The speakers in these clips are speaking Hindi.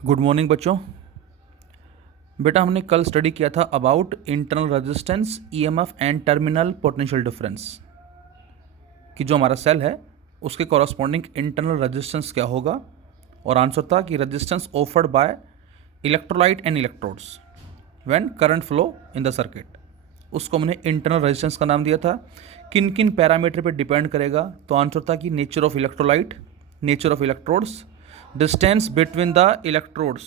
गुड मॉर्निंग बच्चों। बेटा हमने कल स्टडी किया था about internal resistance, EMF and terminal potential difference कि जो हमारा सेल है उसके कॉरस्पॉन्डिंग इंटरनल रेजिस्टेंस क्या होगा। और आंसर था कि resistance offered by electrolyte and electrodes when current flow in the circuit, उसको हमने इंटरनल रेजिस्टेंस का नाम दिया था। किन किन पैरामीटर पे डिपेंड करेगा, तो आंसर था कि nature of electrolyte, nature of electrodes, distance between the electrodes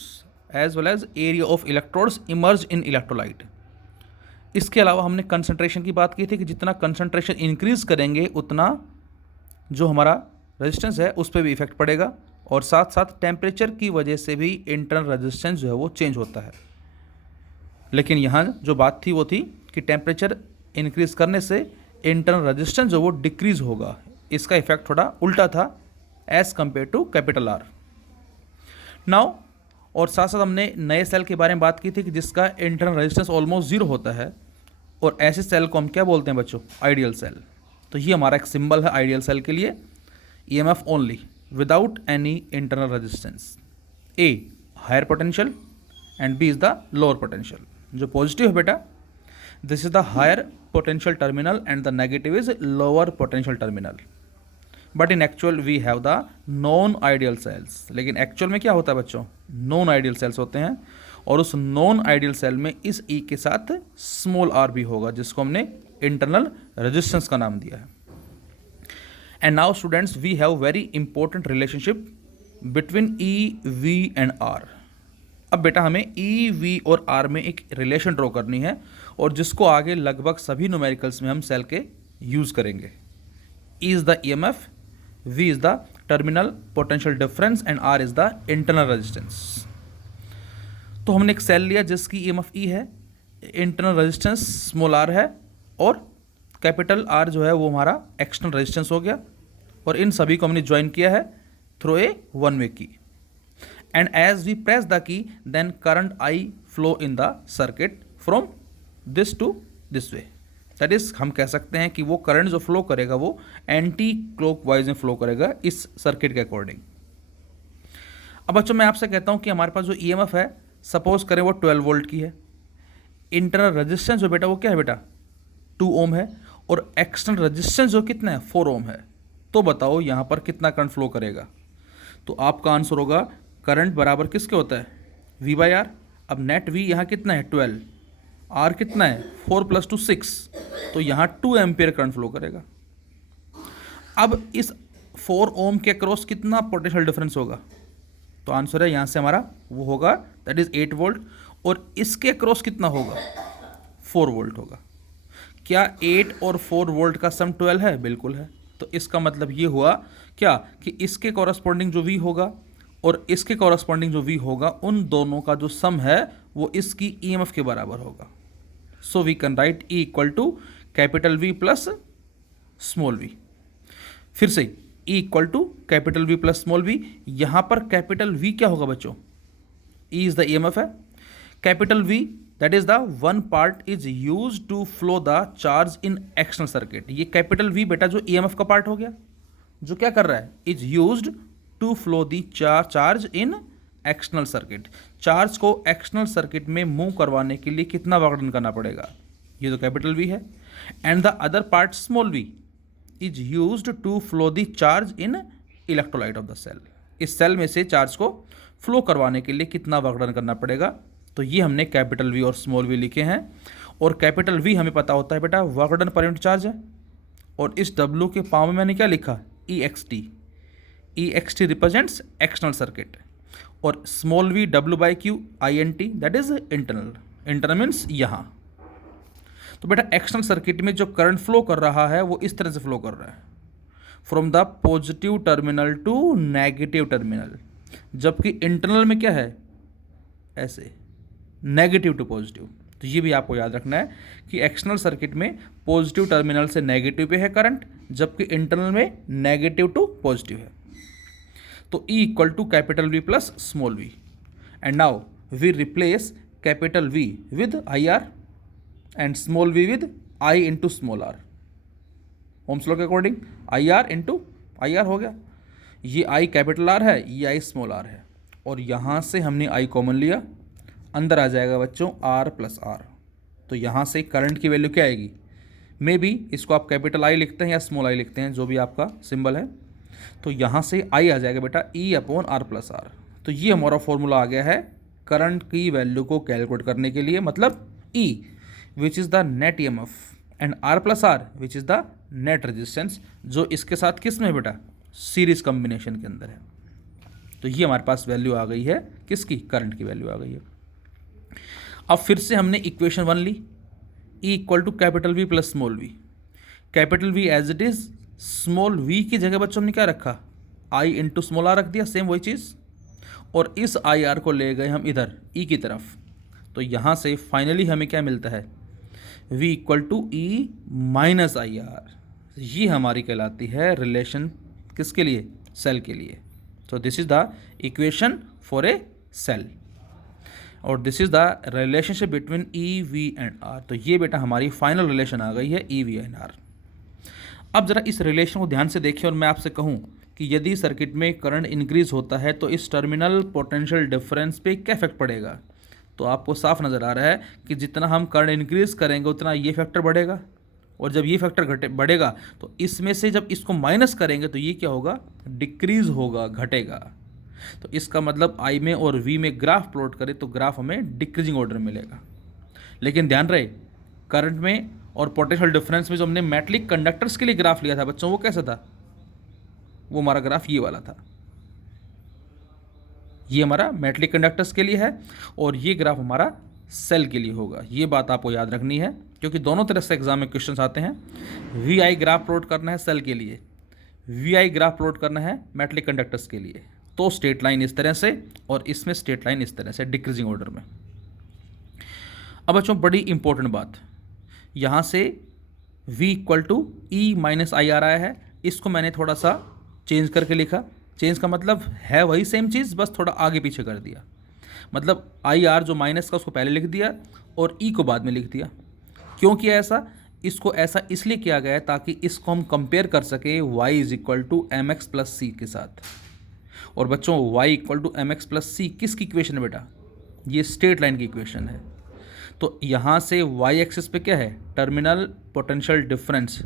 as well as area of electrodes immerse in electrolyte. इसके अलावा हमने कंसंट्रेशन की बात की थी कि जितना कंसंट्रेशन इंक्रीज करेंगे उतना जो हमारा रेजिस्टेंस है उस पर भी इफेक्ट पड़ेगा, और साथ साथ टेम्परेचर की वजह से भी इंटरनल रेजिस्टेंस जो है वो चेंज होता है। लेकिन यहाँ जो बात थी वो थी कि टेम्परेचर इंक्रीज करने से इंटरनल रेजिस्टेंस जो वो डिक्रीज होगा, इसका इफेक्ट थोड़ा उल्टा था as compare to capital R. Now और साथ साथ हमने नए सेल के बारे में बात की थी कि जिसका इंटरनल रेजिस्टेंस ऑलमोस्ट जीरो होता है, और ऐसे सेल को हम क्या बोलते हैं बच्चों, आइडियल सेल। तो ये हमारा एक सिंबल है आइडियल सेल के लिए, EMF only without any internal resistance. A higher potential and B is the lower potential. जो पॉजिटिव है बेटा, this is the higher potential terminal and the negative is lower potential terminal. But in actual we have the non ideal cells. लेकिन एक्चुअल में क्या होता है बच्चों, नॉन आइडियल सेल्स होते हैं, और उस नॉन आइडियल सेल में इस ई के साथ स्मॉल आर भी होगा, जिसको हमने इंटरनल रेजिस्टेंस का नाम दिया है। And now students we have very important relationship between E, V and r. अब बेटा हमें ई, वी और आर में एक रिलेशन ड्रॉ करनी है, और जिसको आगे लगभग सभी न्यूमेरिकल्स में हम सेल के यूज करेंगे। E is the EMF, V is the terminal potential difference and R is the internal resistance। तो हमने एक सेल लिया जिसकी EMF E है, इंटरनल रेजिस्टेंस स्मॉल r है, और कैपिटल R जो है वो हमारा एक्सटर्नल रेजिस्टेंस हो गया, और इन सभी को हमने ज्वाइन किया है through a one way key. And as we press the key then current I flow in the circuit from this to this way. That is हम कह सकते हैं कि वो करंट जो फ्लो करेगा वो एंटी क्लॉकवाइज में फ्लो करेगा इस सर्किट के अकॉर्डिंग। अब बच्चों मैं आपसे कहता हूं कि हमारे पास जो ईएमएफ है, सपोज करें वो 12 वोल्ट की है, इंटरनल रेजिस्टेंस जो बेटा वो क्या है बेटा 2 ओम है, और एक्सटर्नल रेजिस्टेंस जो कितना है 4 ओम है। तो बताओ यहां पर कितना करंट फ्लो करेगा। तो आपका आंसर होगा करंट बराबर किसके होता है, V बाई आर। अब नेट V यहाँ कितना है 12, आर कितना है 4 + 2 6, तो यहाँ 2 एम्पियर करंट फ्लो करेगा। अब इस 4 ओम के अक्रॉस कितना पोटेंशियल डिफरेंस होगा, तो आंसर है यहाँ से हमारा वो होगा दैट इज 8 वोल्ट, और इसके अक्रॉस कितना होगा 4 वोल्ट होगा। क्या 8 और 4 वोल्ट का सम 12 है, बिल्कुल है। तो इसका मतलब ये हुआ क्या कि इसके कॉरस्पॉन्डिंग जो V होगा और इसके कॉरस्पॉन्डिंग जो V होगा, उन दोनों का जो सम है वो इसकी ईएमएफ के बराबर होगा। So we can write E equal to capital V plus small v। फिर से E equal to capital V plus small v। यहां पर कैपिटल V क्या होगा बच्चों, E इज द ईएमएफ है, capital V that is the one part is use to flow the charge in external circuit. ये कैपिटल V बेटा जो ईएमएफ का पार्ट हो गया, जो क्या कर रहा है, is used to flow the charge in external circuit. Charge को एक्सटर्नल सर्किट में मूव करवाने के लिए कितना वर्क डन करना पड़ेगा, ये तो कैपिटल V है। And the other part small v is used to flow the charge in electrolyte of the cell. इस सेल में से चार्ज को फ्लो करवाने के लिए कितना वर्क डन करना पड़ेगा, तो ये हमने कैपिटल V और स्मॉल v लिखे हैं। और कैपिटल V हमें पता होता है बेटा work done per unit charge है, और इस W के पाव में मैंने क्या लिखा EXT। EXT represents external circuit, और small v W/Q INT that is internal. Internal means यहाँ। तो बेटा एक्सटर्नल सर्किट में जो करंट फ्लो कर रहा है वो इस तरह से फ्लो कर रहा है, from the positive terminal to negative terminal, जबकि इंटरनल में क्या है ऐसे नेगेटिव टू पॉजिटिव। तो ये भी आपको याद रखना है कि एक्सटर्नल सर्किट में पॉजिटिव टर्मिनल से नेगेटिव पे है करंट, जबकि इंटरनल में नेगेटिव टू पॉजिटिव है। तो E equal to capital V plus small v। And now we replace capital V with IR and small v with I into small r। Ohm's law के अकॉर्डिंग IR इंटू IR हो गया, ये I कैपिटल R है, ये I स्मॉल r है। और यहाँ से हमने I कॉमन लिया, अंदर आ जाएगा बच्चों R प्लस आर। तो यहाँ से करंट की वैल्यू क्या आएगी, मे बी इसको आप कैपिटल I लिखते हैं या स्मॉल I लिखते हैं, जो भी आपका सिंबल है। तो यहाँ से I आ जाएगा बेटा E upon R plus r. तो ये हमारा फॉर्मूला आ गया है करंट की वैल्यू को कैलकुलेट करने के लिए, मतलब E which is the net EMF and R plus r which is the net resistance, जो इसके साथ किस में है बेटा, सीरीज कॉम्बिनेशन के अंदर है। तो ये हमारे पास वैल्यू आ गई है किसकी, करंट की वैल्यू आ गई है। अब फिर से हमने इक्वेशन 1 ली, E equal to capital V plus small v। Capital V as it is, small v की जगह बच्चों हमने क्या रखा, I इंटू स्मॉल r रख दिया, सेम वही चीज़। और इस IR को ले गए हम इधर E की तरफ। तो यहाँ से फाइनली हमें क्या मिलता है, V equal to E minus IR। ये हमारी कहलाती है रिलेशन किसके लिए, सेल के लिए। तो this is the equation for a cell और this is the relationship between E, V and R। तो ये बेटा हमारी फाइनल रिलेशन आ गई है E, V एंड R। अब ज़रा इस रिलेशन को ध्यान से देखिए और मैं आपसे कहूँ कि यदि सर्किट में करंट इंक्रीज होता है तो इस टर्मिनल पोटेंशियल डिफरेंस पे क्या इफेक्ट पड़ेगा। तो आपको साफ नज़र आ रहा है कि जितना हम करंट इंक्रीज करेंगे उतना ये फैक्टर बढ़ेगा, और जब ये फैक्टर बढ़ेगा तो इसमें से जब इसको माइनस करेंगे तो ये क्या होगा, डिक्रीज होगा, घटेगा। तो इसका मतलब I में और V में ग्राफ प्लॉट करें तो ग्राफ हमें डिक्रीजिंग ऑर्डर मिलेगा। लेकिन ध्यान रहे, करंट में और पोटेंशियल डिफरेंस में जो हमने मेटलिक कंडक्टर्स के लिए ग्राफ लिया था बच्चों, वो कैसा था, वो हमारा ग्राफ ये वाला था। ये हमारा मेटलिक कंडक्टर्स के लिए है और ये ग्राफ हमारा सेल के लिए होगा। ये बात आपको याद रखनी है क्योंकि दोनों तरह से एग्जाम में क्वेश्चंस आते हैं। VI ग्राफ प्लॉट करना है सेल के लिए, VI ग्राफ प्लॉट करना है मेटलिक कंडक्टर्स के लिए। तो स्ट्रेट लाइन इस तरह से और इसमें स्ट्रेट लाइन इस तरह से डिक्रीजिंग ऑर्डर में। अब बच्चों बड़ी इंपॉर्टेंट बात, यहाँ से V equal to E minus I R आया है, इसको मैंने थोड़ा सा चेंज करके लिखा। चेंज का मतलब है वही सेम चीज़, बस थोड़ा आगे पीछे कर दिया। मतलब आई आर जो माइनस का उसको पहले लिख दिया और E को बाद में लिख दिया। क्यों किया ऐसा, इसको ऐसा इसलिए किया गया है ताकि इसको हम कंपेयर कर सके y is equal to m x plus c के साथ। और बच्चों y equal to m x plus c किसकी इक्वेशन है बेटा, ये स्ट्रेट लाइन की इक्वेशन है। तो यहाँ से y एक्सिस पे क्या है, टर्मिनल पोटेंशियल डिफरेंस,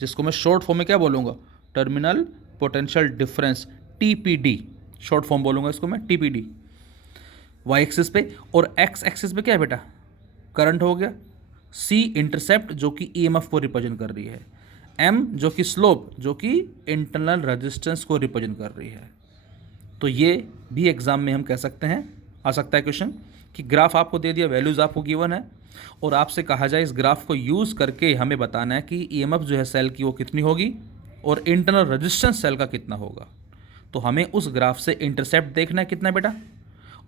जिसको मैं शॉर्ट फॉर्म में क्या बोलूँगा, terminal potential difference, TPD short form बोलूँगा इसको मैं, TPD y एक्सिस पे। और x एक्सिस पे क्या है बेटा, करंट हो गया, C इंटरसेप्ट जो कि EMF को रिप्रेजेंट कर रही है, M जो कि स्लोप जो कि इंटरनल रेजिस्टेंस को रिप्रेजेंट कर रही है। तो ये भी एग्जाम में हम कह सकते हैं, आ सकता है क्वेश्चन कि ग्राफ आपको दे दिया, वैल्यूज़ आपको गिवन है और आपसे कहा जाए इस ग्राफ को यूज़ करके हमें बताना है कि EMF जो है सेल की वो कितनी होगी और इंटरनल रेजिस्टेंस सेल का कितना होगा। तो हमें उस ग्राफ से इंटरसेप्ट देखना है कितना बेटा,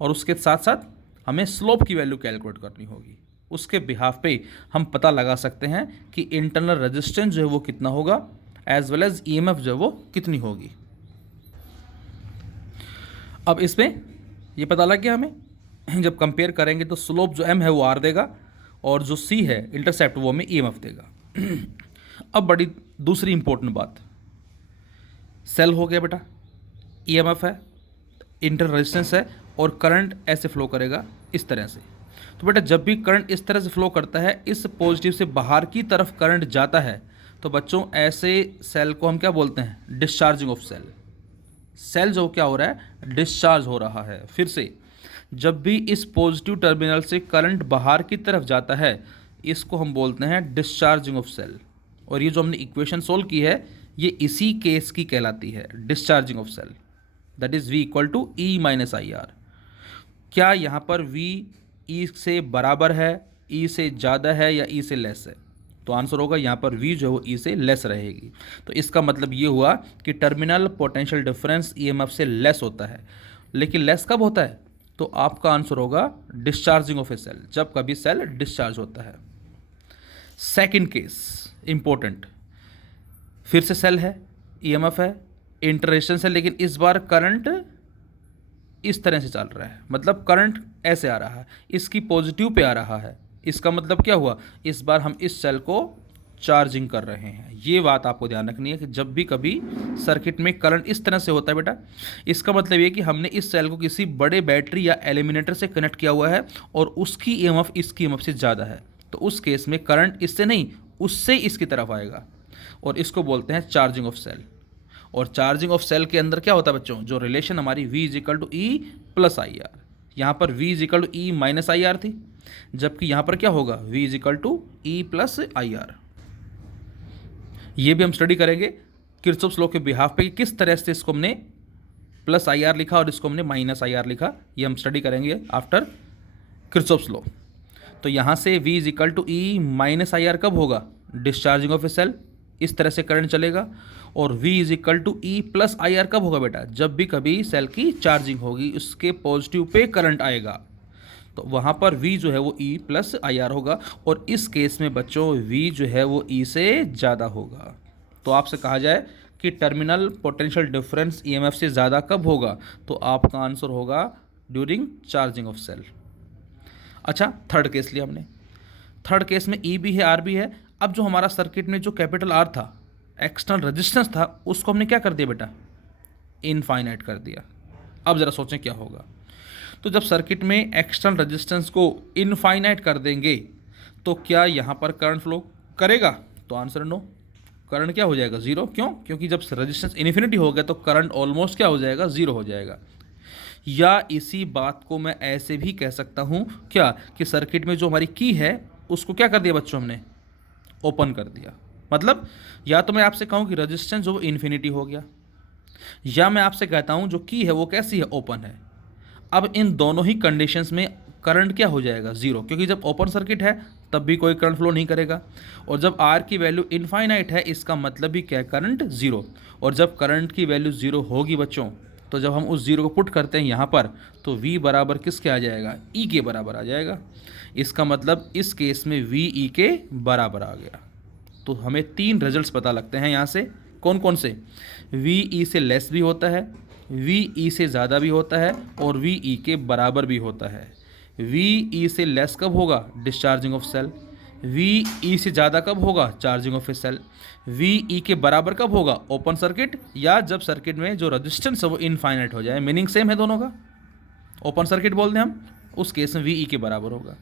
और उसके साथ साथ हमें स्लोप की वैल्यू कैलकुलेट करनी होगी। उसके बिहाफ पे हम पता लगा सकते हैं कि इंटरनल रेजिस्टेंस जो है वो कितना होगा, एज वेल एज EMF जो है वो कितनी होगी। अब इसमें ये पता लग गया हमें, जब कंपेयर करेंगे तो स्लोप जो M है वो R देगा और जो C है इंटरसेप्ट वो हमें EMF देगा। अब बड़ी दूसरी इंपॉर्टेंट बात, सेल हो गया बेटा, EMF है, इंटरनल रेजिस्टेंस है और करंट ऐसे फ्लो करेगा इस तरह से। तो बेटा जब भी करंट इस तरह से फ्लो करता है, इस पॉजिटिव से बाहर की तरफ करंट जाता है, तो बच्चों ऐसे सेल को हम क्या बोलते हैं, डिस्चार्जिंग ऑफ सेल। सेल जो क्या हो रहा है, डिस्चार्ज हो रहा है। फिर से जब भी इस पॉजिटिव टर्मिनल से करंट बाहर की तरफ जाता है, इसको हम बोलते हैं डिस्चार्जिंग ऑफ सेल। और ये जो हमने इक्वेशन सोल्व की है ये इसी केस की कहलाती है, discharging of cell, that is V equal to E minus I R. क्या यहाँ पर V E से बराबर है, E से ज़्यादा है या E से लेस है, तो आंसर होगा यहाँ पर V जो है वो E से लेस रहेगी। तो इसका मतलब ये हुआ कि टर्मिनल पोटेंशियल डिफरेंस EMF से लेस होता है। लेकिन लेस कब होता है, तो आपका आंसर होगा डिस्चार्जिंग ऑफ ए सेल, जब कभी सेल डिस्चार्ज होता है। सेकंड केस इंपॉर्टेंट, फिर से सेल है, EMF है, इंटरेक्शन है, लेकिन इस बार करंट इस तरह से चल रहा है, मतलब करंट ऐसे आ रहा है, इसकी पॉजिटिव पे आ रहा है। इसका मतलब क्या हुआ, इस बार हम इस सेल को चार्जिंग कर रहे हैं। ये बात आपको ध्यान रखनी है कि जब भी कभी सर्किट में करंट इस तरह से होता है बेटा, इसका मतलब ये कि हमने इस सेल को किसी बड़े बैटरी या एलिमिनेटर से कनेक्ट किया हुआ है और उसकी ईएमएफ इसकी ईएमएफ से ज़्यादा है, तो उस केस में करंट इससे नहीं उससे इसकी तरफ आएगा और इसको बोलते हैं चार्जिंग ऑफ सेल। और चार्जिंग ऑफ सेल के अंदर क्या होता है बच्चों, जो रिलेशन हमारी V = E + IR, यहाँ पर V = E - IR थी, जबकि यहाँ पर क्या होगा V = E + IR। ये भी हम स्टडी करेंगे किरचॉफ्स लॉ के बिहाफ पे कि किस तरह से इसको हमने +IR लिखा और इसको हमने -IR लिखा, ये हम स्टडी करेंगे आफ्टर किरचॉफ्स लॉ। तो यहाँ से V = E - IR कब होगा, डिस्चार्जिंग ऑफ ए सेल, इस तरह से करंट चलेगा। और V = E + IR कब होगा बेटा, जब भी कभी सेल की चार्जिंग होगी उसके पॉजिटिव पे करंट आएगा, तो वहाँ पर V जो है वो E + IR होगा। और इस केस में बच्चों V जो है वो E से ज़्यादा होगा। तो आपसे कहा जाए कि टर्मिनल पोटेंशियल डिफरेंस EMF से ज़्यादा कब होगा, तो आपका आंसर होगा ड्यूरिंग चार्जिंग ऑफ सेल। अच्छा, थर्ड केस लिया हमने। थर्ड केस में E भी है R भी है। अब जो हमारा सर्किट में जो कैपिटल R था, एक्सटर्नल रेजिस्टेंस था, उसको हमने क्या कर दिया बेटा, इनफाइनाइट कर दिया। अब ज़रा सोचें क्या होगा। तो जब सर्किट में एक्सटर्नल रेजिस्टेंस को इनफाइनाइट कर देंगे तो क्या यहाँ पर करंट फ्लो करेगा, तो आंसर नो, करंट क्या हो जाएगा, ज़ीरो। क्यों, क्योंकि जब रेजिस्टेंस इन्फिनिटी हो गया तो करंट ऑलमोस्ट क्या हो जाएगा, ज़ीरो हो जाएगा। या इसी बात को मैं ऐसे भी कह सकता हूँ क्या, कि सर्किट में जो हमारी की है उसको क्या कर दिया बच्चों, हमने ओपन कर दिया। मतलब या तो मैं आपसे कहूँ कि रेजिस्टेंस जो इन्फिनिटी हो गया, या मैं आपसे कहता हूँ जो की है वो कैसी है, ओपन है। अब इन दोनों ही कंडीशंस में करंट क्या हो जाएगा, ज़ीरो, क्योंकि जब ओपन सर्किट है तब भी कोई करंट फ्लो नहीं करेगा, और जब R की वैल्यू इनफाइनाइट है इसका मतलब भी क्या है, करंट ज़ीरो। और जब करंट की वैल्यू ज़ीरो होगी बच्चों, तो जब हम उस ज़ीरो को पुट करते हैं यहाँ पर, तो V बराबर किसके आ जाएगा, E के बराबर आ जाएगा। इसका मतलब इस केस में V E के बराबर आ गया। तो हमें 3 रिजल्ट्स पता लगते हैं यहाँ से, कौन कौन से, V E से लेस भी होता है, V E से ज़्यादा भी होता है, और V E के बराबर भी होता है। V E से लेस कब होगा, discharging of cell. V E से ज़्यादा कब होगा, charging of a cell. V E के बराबर कब होगा, ओपन सर्किट, या जब सर्किट में जो रजिस्टेंस है वो इनफाइनाइट हो जाए। मीनिंग सेम है दोनों का, ओपन सर्किट बोलते हैं हम, उस केस में V E के बराबर होगा।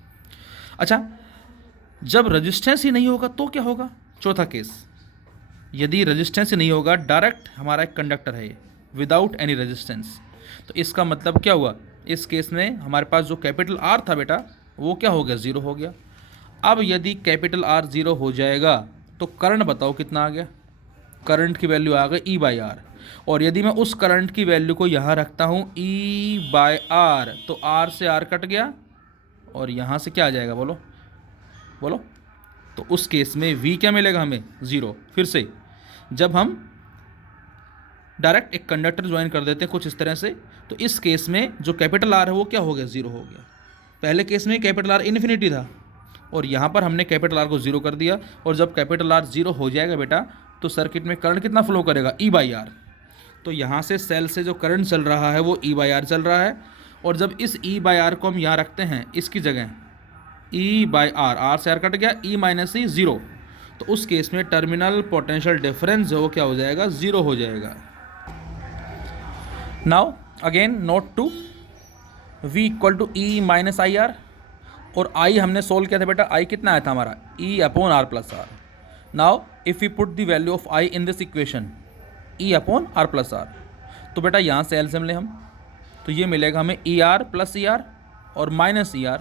अच्छा, जब रजिस्टेंस ही नहीं होगा तो क्या होगा, चौथा केस, यदि रेजिस्टेंस नहीं होगा, डायरेक्ट हमारा एक कंडक्टर है विदाउट एनी रेजिस्टेंस, तो इसका मतलब क्या हुआ, इस केस में हमारे पास जो कैपिटल R था बेटा वो क्या हो गया, ज़ीरो हो गया। अब यदि कैपिटल R ज़ीरो हो जाएगा तो करंट बताओ कितना आ गया, करंट की वैल्यू आ गई E/R। और यदि मैं उस करंट की वैल्यू को यहाँ रखता हूँ E/R, तो R से R कट गया और यहाँ से क्या आ जाएगा, बोलो बोलो, तो उस केस में V क्या मिलेगा हमें, ज़ीरो। फिर से जब हम डायरेक्ट एक कंडक्टर ज्वाइन कर देते हैं कुछ इस तरह से, तो इस केस में जो कैपिटल R है वो क्या हो गया, ज़ीरो हो गया। पहले केस में कैपिटल R इन्फिनिटी था और यहाँ पर हमने कैपिटल R को ज़ीरो कर दिया, और जब कैपिटल R ज़ीरो हो जाएगा बेटा तो सर्किट में करंट कितना फ्लो करेगा, E/R। तो यहाँ से सेल से जो करंट चल रहा है वो E/R चल रहा है, और जब इस E/R को हम यहाँ रखते हैं इसकी जगह E/R, R से R कट गया, E - E ज़ीरो, तो उस केस में टर्मिनल पोटेंशियल डिफरेंस जो वो क्या हो जाएगा, ज़ीरो हो जाएगा। Now again note to V = E - IR, और I हमने सोल्व किया था बेटा, I कितना आया था हमारा, E/R + R। Now if we put the value of I in this equation, E/R + R, तो बेटा यहाँ से एलसीएम ले हम, तो ये मिलेगा हमें ER + ER और -ER,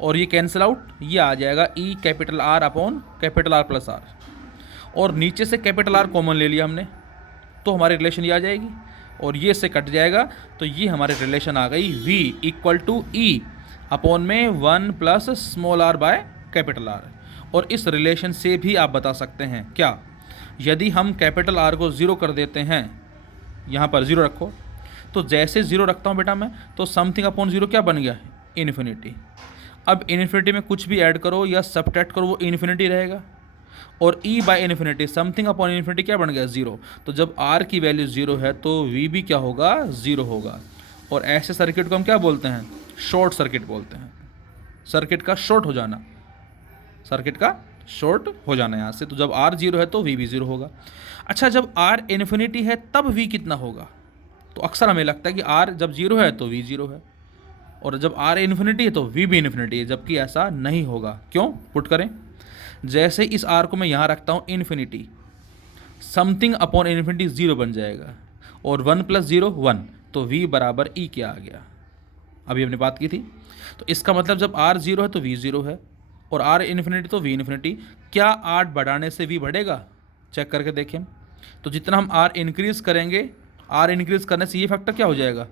और ये कैंसिल आउट, ये आ जाएगा E/R + R, और नीचे से कैपिटल R कॉमन ले लिया हमने, तो हमारी रिलेशन ये आ जाएगी, और ये से कट जाएगा, तो ये हमारी रिलेशन आ गई V = E/1 + r/R। और इस रिलेशन से भी आप बता सकते हैं क्या, यदि हम कैपिटल R को ज़ीरो कर देते हैं, यहाँ पर ज़ीरो रखो, तो जैसे ज़ीरो रखता हूँ बेटा मैं, तो समथिंग अपॉन ज़ीरो क्या बन गया, इन्फिनिटी। अब इन्फिनिटी में कुछ भी ऐड करो या सब्ट्रैक्ट करो वो इन्फिनिटी रहेगा, और E/∞ समथिंग अपॉन इन्फिनिटी क्या बन गया, ज़ीरो। तो जब R की वैल्यू ज़ीरो है तो V भी क्या होगा, ज़ीरो होगा। और ऐसे सर्किट को हम क्या बोलते हैं, शॉर्ट सर्किट बोलते हैं, सर्किट का शॉर्ट हो जाना, सर्किट का शॉर्ट हो जाना यहाँ से। तो जब R 0 है तो V भी 0 होगा। अच्छा, जब R इन्फिनिटी है तब V कितना होगा? तो अक्सर हमें लगता है कि R जब 0 है तो V 0 है, और जब R इन्फिनिटी है तो V भी इन्फिनिटी है, जबकि ऐसा नहीं होगा। क्यों? पुट करें। जैसे इस R को मैं यहाँ रखता हूँ इन्फिनिटी, समथिंग अपॉन इन्फिनिटी 0 बन जाएगा, और 1 + 0 1, तो V बराबर E क्या आ गया? अभी हमने बात की थी। तो इसका मतलब जब R 0 है तो V 0 है, और R इन्फिनिटी तो V इन्फिनिटी। क्या 8 बढ़ाने से V बढ़ेगा? चेक करके देखें। तो जितना हम R इंक्रीज़ करेंगे, R इंक्रीज़ करने से ये फैक्टर क्या हो जाएगा?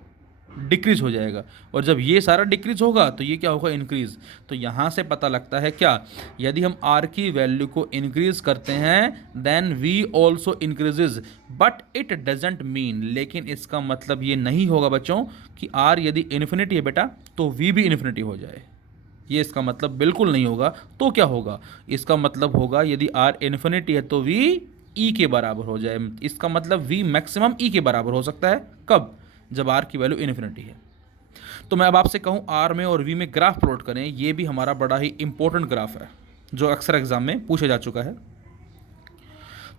डिक्रीज हो जाएगा, और जब ये सारा डिक्रीज होगा तो ये क्या होगा? इंक्रीज। तो यहाँ से पता लगता है क्या, यदि हम R की वैल्यू को इंक्रीज करते हैं then V also increases, but it doesn't mean, लेकिन इसका मतलब ये नहीं होगा बच्चों कि R यदि इन्फिनिटी है बेटा तो V भी इन्फिनिटी हो जाए। ये इसका मतलब बिल्कुल नहीं होगा। तो क्या होगा? इसका मतलब होगा यदि R इन्फिनिटी है तो V E के बराबर हो जाए। इसका मतलब V मैक्सिमम E के बराबर हो सकता है। कब? जब R की वैल्यू इन्फिनिटी है। तो मैं अब आपसे कहूँ R में और V में ग्राफ प्लॉट करें, ये भी हमारा बड़ा ही इंपॉर्टेंट ग्राफ है जो अक्सर एग्जाम में पूछा जा चुका है।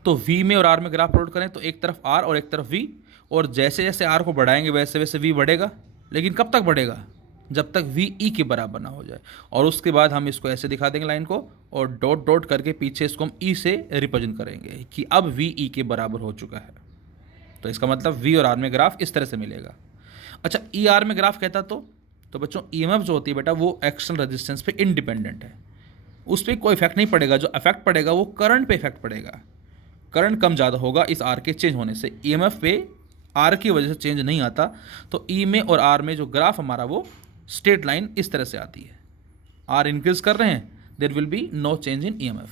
तो V में और R में ग्राफ प्लॉट करें तो एक तरफ R और एक तरफ V, और जैसे जैसे R को बढ़ाएंगे वैसे वैसे V बढ़ेगा, लेकिन कब तक बढ़ेगा? जब तक V E के बराबर ना हो जाए। और उसके बाद हम इसको ऐसे दिखा देंगे लाइन को, और डॉट डॉट करके पीछे इसको हम E से रिप्रेजेंट करेंगे कि अब V E के बराबर हो चुका है। तो इसका मतलब V और R में ग्राफ इस तरह से मिलेगा। अच्छा, ई आर में ग्राफ कहता तो बच्चों EMF जो होती है बेटा वो एक्सटर्नल रेजिस्टेंस पे इंडिपेंडेंट है, उस पर कोई इफेक्ट नहीं पड़ेगा। जो इफेक्ट पड़ेगा वो करंट पे इफेक्ट पड़ेगा। करंट कम ज़्यादा होगा इस R के चेंज होने से, EMF पे R की वजह से चेंज नहीं आता। तो E में और R में जो ग्राफ हमारा वो स्ट्रेट लाइन इस तरह से आती है। R इंक्रीज कर रहे हैं, there will be no change in EMF।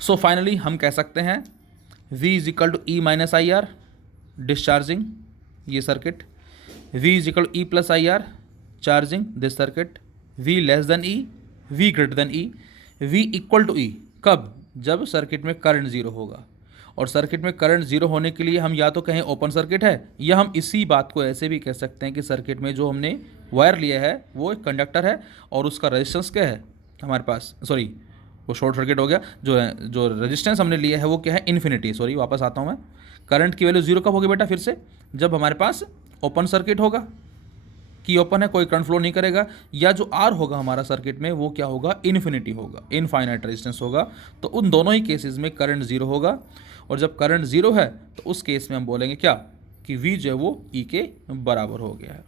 So finally हम कह सकते हैं V is equal to E minus I R discharging ये circuit, V is equal to E plus I R charging this circuit, V less than E, V greater than E, V equal to E कब? जब सर्किट में करंट जीरो होगा। और सर्किट में करंट जीरो होने के लिए हम या तो कहें ओपन सर्किट है, या हम इसी बात को ऐसे भी कह सकते हैं कि सर्किट में जो हमने वायर लिया है वो एक कंडक्टर है और उसका रेजिस्टेंस क्या है हमारे पास, सॉरी वो शॉर्ट सर्किट हो गया। जो रेजिस्टेंस हमने लिया है वो क्या है? इन्फिनिटी। सॉरी, वापस आता हूँ मैं। करंट की वैल्यू जीरो कब होगी बेटा? फिर से जब हमारे पास ओपन सर्किट होगा, की ओपन है, कोई करंट फ्लो नहीं करेगा, या जो आर होगा हमारा सर्किट में वो क्या होगा? इन्फिनिटी होगा, इनफाइनाइट रेजिस्टेंस होगा। तो उन दोनों ही केसेस में करंट जीरो होगा, और जब करंट जीरो है तो उस केस में हम बोलेंगे क्या कि V जो है वो E के बराबर हो गया है।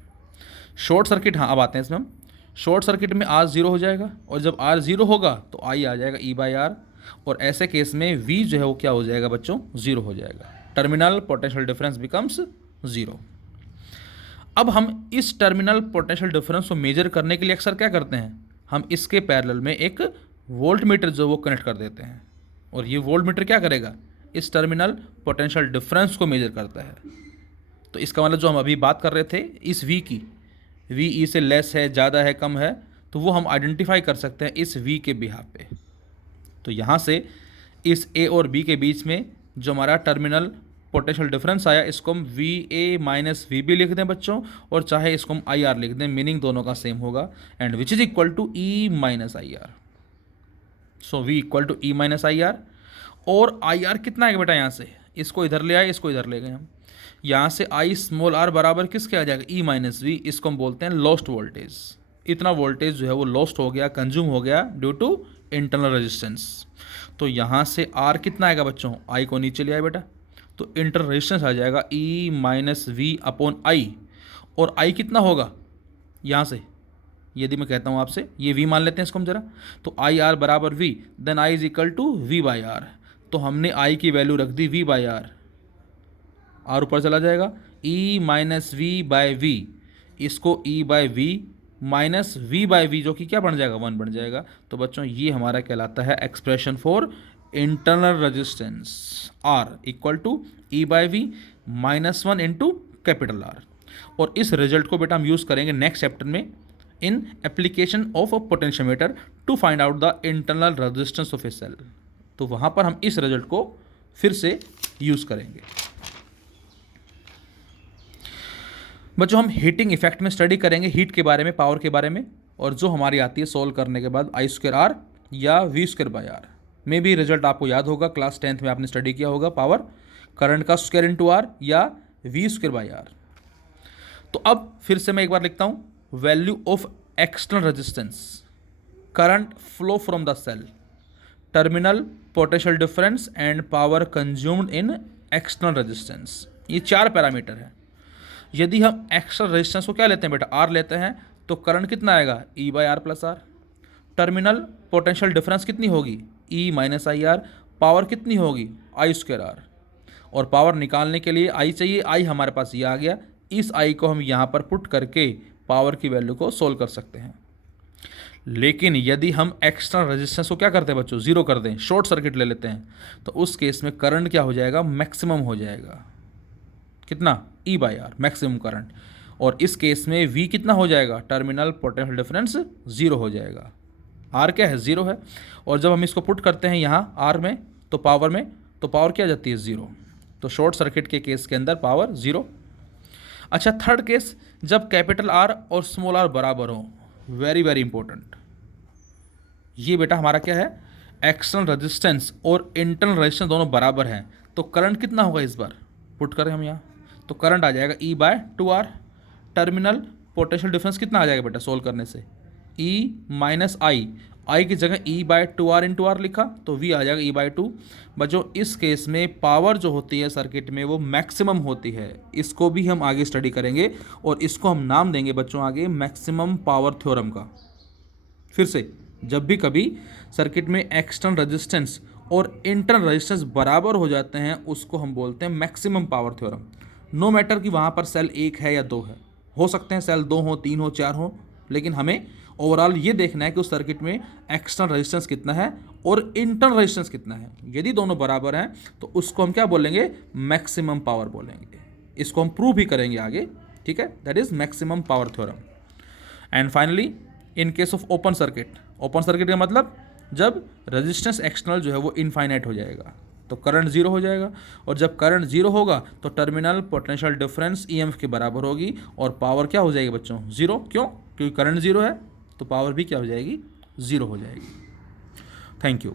शॉर्ट सर्किट, हाँ अब आते हैं इसमें हम। शॉर्ट सर्किट में R जीरो हो जाएगा, और जब R जीरो होगा तो I आ जाएगा E/R, और ऐसे केस में V जो है वो क्या हो जाएगा बच्चों? जीरो हो जाएगा। Terminal potential difference becomes zero. अब हम इस टर्मिनल पोटेंशियल डिफरेंस को मेजर करने के लिए अक्सर क्या करते हैं? हम इसके पैरेलल में एक वोल्ट मीटर जो वो कनेक्ट कर देते हैं, और ये वोल्ट मीटर क्या करेगा? इस टर्मिनल पोटेंशियल डिफरेंस को मेजर करता है। तो इसका मतलब जो हम अभी बात कर रहे थे इस V की, V E से लेस है, ज़्यादा है, कम है, तो वो हम आइडेंटिफाई कर सकते हैं इस V के बिहाफ पे। तो यहाँ से इस A और B के बीच में जो हमारा टर्मिनल पोटेंशियल डिफरेंस आया, इसको हम VA माइनस VB लिख दें बच्चों, और चाहे इसको हम IR लिख दें, मीनिंग दोनों का सेम होगा, and which is equal to E minus I R. So V equal to E minus I R, और IR कितना है बेटा? यहाँ से इसको इधर ले आए, इसको इधर ले गए हम। यहाँ से I स्मॉल r बराबर किसके आ जाएगा? E minus V। इसको हम बोलते हैं लॉस्ट वोल्टेज। इतना वोल्टेज जो है वो लॉस्ट हो गया, कंज्यूम हो गया ड्यू टू इंटरनल रेजिस्टेंस। तो यहाँ से R कितना आएगा बच्चों? I को नीचे ले आए बेटा, तो इंटरनल रेजिस्टेंस आ जाएगा E minus V upon I, और I कितना होगा? यहाँ से यदि मैं कहता हूँ आपसे, ये V मान लेते हैं इसको हम जरा, तो IR बराबर V, then I is equal to V/R। तो हमने I की वैल्यू रख दी V/R, R ऊपर चला जाएगा, E माइनस V/V, इसको E/V माइनस V/V जो कि क्या बन जाएगा? 1 बन जाएगा। तो बच्चों ये हमारा कहलाता है expression for internal resistance, R equal to E/V minus 1 into capital R। और इस रिजल्ट को बेटा हम यूज़ करेंगे नेक्स्ट चैप्टर में in application of a potentiometer to find out the internal resistance of a cell. तो वहाँ पर हम इस रिजल्ट को फिर से यूज़ करेंगे। बच्चों हम हीटिंग इफेक्ट में स्टडी करेंगे, हीट के बारे में, पावर के बारे में, और जो हमारी आती है सॉल्व करने के बाद I² R या वी स्क्वायर बाई आर। मे भी रिजल्ट आपको याद होगा, क्लास 10th में आपने स्टडी किया होगा, पावर करंट का स्क्वायर इंटू आर या वी स्क्वायर बाई आर। तो अब फिर से मैं एक बार लिखता हूं, value of external resistance, current flow from the cell, terminal potential difference and power consumed in external resistance. ये 4 पैरामीटर है। यदि हम एक्सटर्नल रेजिस्टेंस को क्या लेते हैं बेटा, आर लेते हैं, तो करंट कितना आएगा, E by R plus R. Terminal potential difference कितनी होगी, E minus I R. Power कितनी होगी, आई स्क्वायर आर। और पावर निकालने के लिए आई चाहिए, आई हमारे पास ये आ गया। इस आई को हम यहाँ पर पुट करके पावर की वैल्यू को सोल्व कर सकते हैं। लेकिन यदि हम एक्सटर्नल रेजिस्टेंस को क्या करते हैं बच्चों, जीरो कर दें, शॉर्ट सर्किट ले लेते हैं, तो उस केस में करंट क्या हो जाएगा, मैक्सिमम हो जाएगा। कितना, ई बाई आर, मैक्सिमम करंट। और इस केस में वी कितना हो जाएगा, टर्मिनल पोटेंशियल डिफरेंस जीरो हो जाएगा। आर क्या है, जीरो है। और जब हम इसको पुट करते हैं यहाँ आर में, तो पावर क्या आ जाती है, जीरो। तो शॉर्ट सर्किट के केस के अंदर पावर जीरो। अच्छा, थर्ड केस, जब कैपिटल आर और स्मॉल आर बराबर हो, वेरी वेरी इंपॉर्टेंट। ये बेटा हमारा क्या है, एक्सटर्नल रेजिस्टेंस और इंटरनल रेजिस्टेंस दोनों बराबर हैं, तो करंट कितना होगा, इस बार पुट करें हम यहाँ, तो करंट आ जाएगा E by two R. Terminal potential difference कितना आ जाएगा बेटा, सोल्व करने से, ई माइनस आई की जगह E by two R into R लिखा, तो वी आ जाएगा ई बाय टू। बच्चों इस केस में पावर जो होती है सर्किट में वो मैक्सिमम होती है। इसको भी हम आगे स्टडी करेंगे और इसको हम नाम देंगे बच्चों आगे मैक्सिमम पावर थ्योरम का। फिर से, जब भी कभी सर्किट में एक्सटर्नल रेजिस्टेंस और इंटरनल रेजिस्टेंस बराबर हो जाते हैं, उसको हम बोलते हैं maximum power theorem. No matter कि वहाँ पर सेल 1 है या 2 है, हो सकते हैं सेल 2 हो, 3 हो, 4 हो, लेकिन हमें ओवरऑल ये देखना है कि उस सर्किट में एक्सटर्नल रेजिस्टेंस कितना है और इंटरनल रेजिस्टेंस कितना है। यदि दोनों बराबर हैं तो उसको हम क्या बोलेंगे, मैक्सिमम पावर बोलेंगे। इसको हम प्रूव भी करेंगे आगे, ठीक है, that is maximum power theorem. And finally, in case of open circuit का मतलब जब रेजिस्टेंस एक्सटर्नल जो है वो इनफाइनाइट हो जाएगा, तो करंट जीरो हो जाएगा। और जब करंट जीरो होगा तो टर्मिनल पोटेंशियल डिफरेंस ईएमएफ के बराबर होगी और पावर क्या हो जाएगी बच्चों, जीरो। क्यों, क्योंकि करंट जीरो है तो पावर भी क्या हो जाएगी, जीरो हो जाएगी। Thank you.